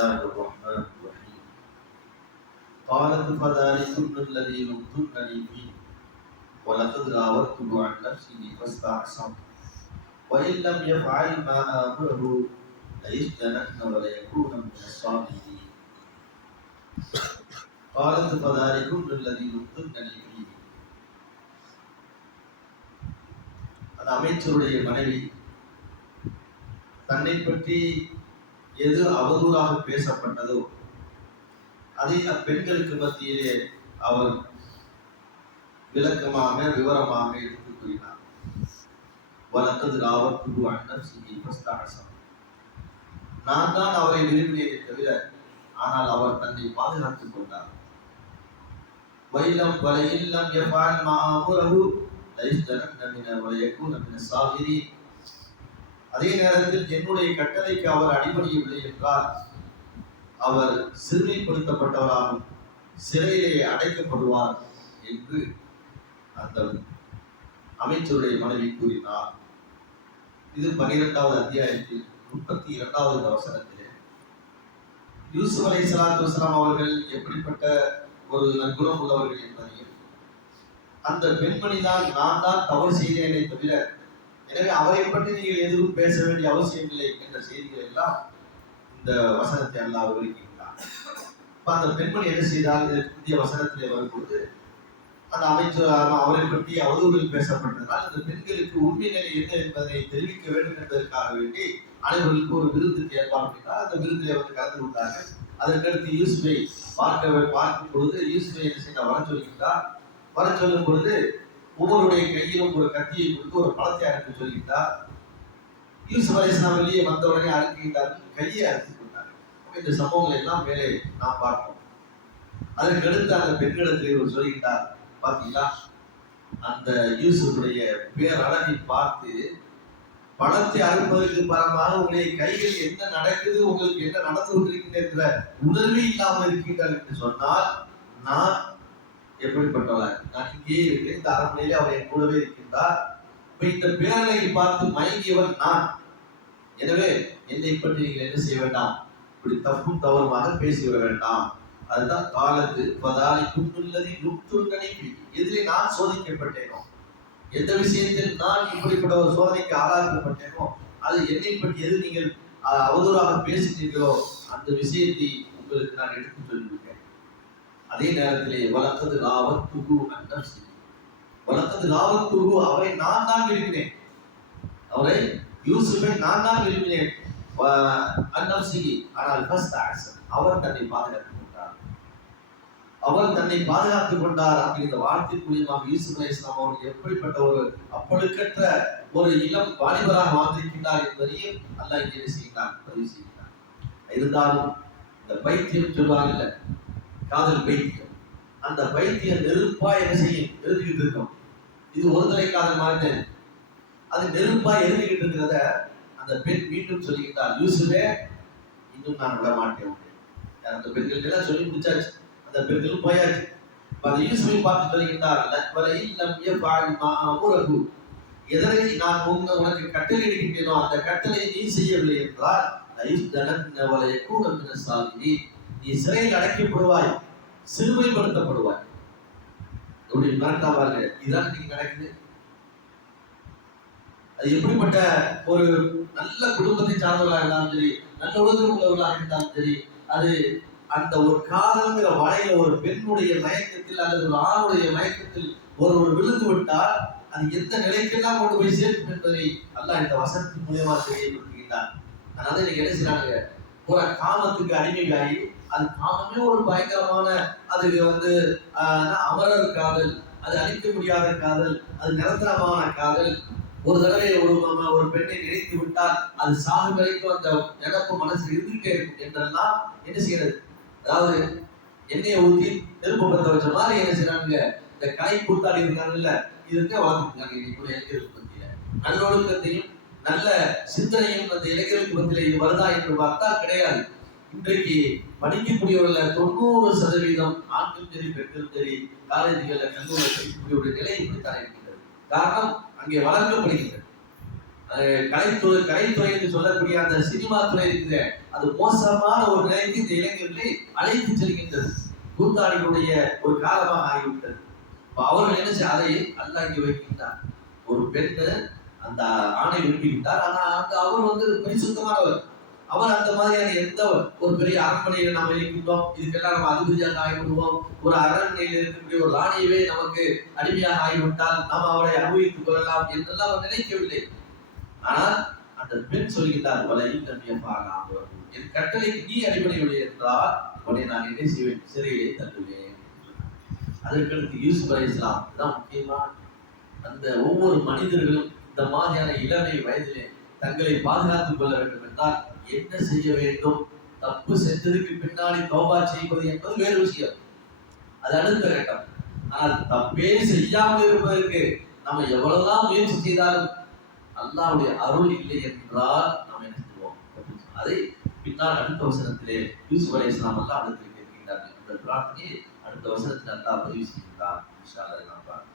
الله الرحمن الرحيم قالت فذلكن الذي لمتنني فيه ولقد راودته عن نفسه فاستعصم وإن لم يفعل ما آمره ليسجنن وليكون من الصاغرين قالت فذلكن الذي لمتنني فيه அந்த அமைச்சருடைய மனைவி தன்னை பற்றி எது அவதூறாக பேசப்பட்டதோ அதை அப்பெண்களுக்கு மத்தியிலே அவர் விளக்கமாக விவரமாக எடுத்து கூறினார். வளர்த்தது ராவர் குரு அண்ணன் சிங்கி பிரஸ்தாசம் நான் தான் அவரை விரும்பினேனே தவிர ஆனால் அவர் தன்னை பாதுகாத்துக் கொண்டார். வைலம் வலையில்லம் எவ்வாறு மாமுரகு லைஸ்தனமின வலையக்கும் நம்பின சாகிரி அதே நேரத்தில் என்னுடைய கட்டளைக்கு அவர் அடிபடியவில்லை என்றால் அவர் சிறுமைப்படுத்தப்பட்டவராகும் சிறையிலே அடைக்கப்படுவார் என்று அந்த அமைச்சருடைய மனைவி கூறினார். இது பனிரெண்டாவது அத்தியாயத்தில் முப்பத்தி இரண்டாவது அவசரத்தில் யூசுப் அலை சலாத்து வஸ்லாம் அவர்கள் எப்படிப்பட்ட ஒரு நற்குணம் உள்ளவர்கள் என்பதையும் அந்த பெண்மணி தான் நான் தான் தவறு செய்தேனே தவிர எனவே அவரை பற்றி நீங்கள் எதுவும் பேச வேண்டிய அவசியம் இல்லை என்ற செய்திகள் எல்லாம் இந்த வசனத்தை எல்லாம் விவரிக்கின்றார் இப்ப அந்த பெண்மணி என்ன செய்தால் புதிய வசனத்திலே வரும்போது அந்த அமைச்சர் அவரை பற்றி அவதூறுகள் பேசப்பட்டதால் அந்த பெண்களுக்கு உண்மை நிலை என்ன என்பதை தெரிவிக்க வேண்டும் என்பதற்காக வேண்டி அனைவருக்கும் ஒரு விருந்துக்கு ஏற்பாடு பண்ணினார். அந்த விருந்திலே வந்து கலந்து கொண்டார்கள். அதற்கடுத்து யூசுஃபை பார்க்க பார்க்கும் பொழுது யூசுஃபை என்ன செய்ய வர சொல்கின்றார். வர சொல்லும் பொழுது ஒவ்வொருடைய கையிலும் ஒரு கத்தியை கொடுத்து ஒரு பழத்தை அறுத்து சொல்கின்றார் யூசுப் அலிஸ்லாம் வெளியே வந்த உடனே அறுக்கின்றார்கள் கையை அறுத்து கொண்டார்கள் இந்த சம்பவங்களை எல்லாம் மேலே நாம் பார்ப்போம். அதற்கு அடுத்து அந்த பெண்களிடத்தில் இவர் சொல்கின்றார் பார்த்தீங்களா அந்த யூசுஃபுடைய பேரழகை பார்த்து பணத்தை அறுப்பதற்கு பரமாக உங்களுடைய கையில் என்ன நடக்குது? உங்களுக்கு என்ன நடந்து கொண்டிருக்கின்ற என்ற உணர்வே இல்லாமல் இருக்கின்றார் என்று சொன்னால் நான் எப்படிப்பட்டவர்? நான் இங்கேயே இருக்கிறேன். இந்த அரண்மனையிலே அவர் என் கூடவே இருக்கின்றார். இப்ப இந்த பேரலையை பார்த்து மயங்கியவர் நான். எனவே என்னை பற்றி நீங்கள் என்ன செய்ய வேண்டாம்? இப்படி தப்பும் தவறுமாக பேசிவிட வேண்டாம். அதுதான் காலத்து பதாலி குண்டுள்ளதை நுட்துண்டனை எதிலே நான் சோதிக்கப்பட்டேனோ? எந்த விஷயத்தில் நான் இப்படிப்பட்ட ஒரு சோதனைக்கு ஆளாக்கப்பட்டேனோ? அது என்னை பற்றி எது நீங்கள் அவதூறாக பேசினீர்களோ அந்த விஷயத்தை உங்களுக்கு நான் எடுத்து சொல்லியிருக்கேன் அதே நேரத்திலே வளர்த்தது ராவத் துகு வளர்த்தது ராவத் துகு அவரை நான் தான் விரும்பினேன். அவரை யூசுஃபை நான் தான் விரும்பினேன். அன்னம் ஆனால் ஃபர்ஸ்ட் ஆக்சன் அவர் தன்னை பாதுகாத்துக் கொண்டார். அவர் தன்னை பாதுகாத்துக் கொண்டார் அப்படிங்கிற வார்த்தை மூலியமாக யூசுப் அலை இஸ்லாம் எப்படிப்பட்ட ஒரு அப்பழுக்கற்ற ஒரு இளம் வாலிபராக வாழ்ந்திருக்கின்றார் என்பதையும் அல்லாஹ் இங்கே செய்கிறார் பதிவு செய்கிறார். இருந்தாலும் இந்த பைத்தியம் சொல்வாங்கல்ல காதல் பைத்தியம். அந்த பைத்தியம் நெருப்பா என்ன செய்யும்? எழுதிக்கிட்டு இருக்கும். இது ஒரு தலை காதல் மாதிரி அது நெருப்பா எழுதிக்கிட்டு இருக்கிறத அந்த பெண் மீண்டும் சொல்லிக்கிட்டால் யூசுவே இன்னும் நான் விட மாட்டேன் அந்த பெண்கள் எல்லாம் சொல்லி முடிச்சாச்சு. அந்த பெண்களும் போயாச்சு. அந்த யூசுவை பார்த்து சொல்லிக்கிட்டார் "லக்வலையில் லம் யஃபஅல் மா எதனை நான் உங்க உனக்கு கட்டளை இருக்கின்றேனோ அந்த கட்டளை நீ செய்யவில்லை என்றால் லைஸ்தனன்ன வல யகூன மின நீ சிறையில் அடைக்கப்படுவாய் சிறுமைப்படுத்தப்படுவாய். இப்படி மிரட்டா பாருங்க இதுதான் இன்னைக்கு நடக்குது. அது எப்படிப்பட்ட ஒரு நல்ல குடும்பத்தை சார்ந்தவர்களாக இருந்தாலும் சரி நல்ல ஒழுக்கம் உள்ளவர்களாக இருந்தாலும் சரி அது அந்த ஒரு காதல்ங்கிற வலையில ஒரு பெண்ணுடைய மயக்கத்தில் அல்லது ஒரு ஆணுடைய மயக்கத்தில் ஒருவர் விழுந்து விட்டால் அது எந்த நிலைக்கெல்லாம் கொண்டு போய் சேர்க்கும் என்பதை அல்லாஹ் இந்த வசனத்தின் மூலியமா தெரியப்படுத்துகின்றார் அதனால இன்னைக்கு என்ன செய்யறாங்க ஒரு காமத்துக்கு அடிமையாகி அது காமமே ஒரு பயங்கரமான அது வந்து ஆஹ், அமரர் காதல் அது அழிக்க முடியாத காதல் அது நிரந்தரமான காதல். ஒரு தடவை ஒரு ஒரு பெண்ணை நினைத்து விட்டால் அது சாகும் வரைக்கும் அந்த நினப்பு மனசு இருந்துகிட்டே இருக்கும். என்றெல்லாம் என்ன செய்யறது? அதாவது எண்ணெயை ஊற்றி நெருப்பு பத்த வச்ச மாதிரி என்ன செய்யறாங்க இந்த கலை கூத்தாடி இருக்காங்கல்ல இதுக்கு வளர்த்துருக்காங்க இன்னைக்கு இளைஞர்களுக்கு மத்தியில நல்லொழுக்கத்தையும் நல்ல சிந்தனையும் அந்த இளைஞர்களுக்கு மத்தியில இது வருதா என்று பார்த்தால் கிடையாது. இன்றைக்கு படிக்கக்கூடியவர்கள தொண்ணூறு சதவீதம் ஆண்கள் சரி பெண்கள் சரி காலேஜ்களில் கல்லூரியில் படிக்கக்கூடிய நிலை இப்படித்தான் இருக்கின்றது. காரணம் அங்கே வளர்க்கப்படுகின்றது. கலைத்துறை கலைத்துறை என்று சொல்லக்கூடிய அந்த சினிமா துறை இருக்கிற அது மோசமான ஒரு நிலைக்கு இந்த இளைஞர்களை அழைத்து செல்கின்றது. கூத்தாடிகளுடைய ஒரு காலமாக ஆகிவிட்டது. அவர்கள் என்ன அதை வைக்கின்றார் ஒரு பெண்ணு அந்த ஆணை விரும்பிவிட்டார் ஆனா அந்த அவர் வந்து பரிசுத்தமானவர். அவர் அந்த மாதிரியான எந்த ஒரு பெரிய அரண்மனையில நம்ம இருக்கின்றோம் இதுக்கெல்லாம் நம்ம அதிபதியாக ஆகிவிடுவோம். ஒரு அரண்மனையில் இருக்கக்கூடிய ஒரு ராணியவே நமக்கு அடிமையாக ஆகிவிட்டால் நாம் அவரை அனுபவித்துக் கொள்ளலாம் என்றெல்லாம் அவர் நினைக்கவில்லை. ஆனால் அந்த பெண் சொல்கிறார் வலையில் நம்பியப்பாக என் கட்டளைக்கு நீ அடிப்படையுடைய என்றால் உடனே நான் என்ன செய்வேன்? சிறையிலே தள்ளுவேன். அதற்கடுத்து யூசுப் அலை இஸ்லாம் தான் முக்கியமா? அந்த ஒவ்வொரு மனிதர்களும் இந்த மாதிரியான இளமை வயதிலே தங்களை பாதுகாத்துக் கொள்ள வேண்டும் என்றால் என்ன செய்ய வேண்டும்? தப்பு செஞ்சதுக்கு பின்னாடி தோபா செய்வது என்பது வேறு விஷயம். அது அடுத்த கட்டம். ஆனால் தப்பே செய்யாமல் இருப்பதற்கு நம்ம எவ்வளவுதான் முயற்சி செய்தாலும் அல்லாவுடைய அருள் இல்லை என்றால் நாம் என்ன செய்வோம்? அதை பின்னால் அடுத்த வசனத்திலே யூசுப் அலி இஸ்லாம் அல்லா இடத்தில் கேட்கின்றார்கள் அந்த பிரார்த்தனையை அடுத்த வசனத்தில் அல்லா பதிவு செய்கின்றார் நாம் பார்க்கலாம்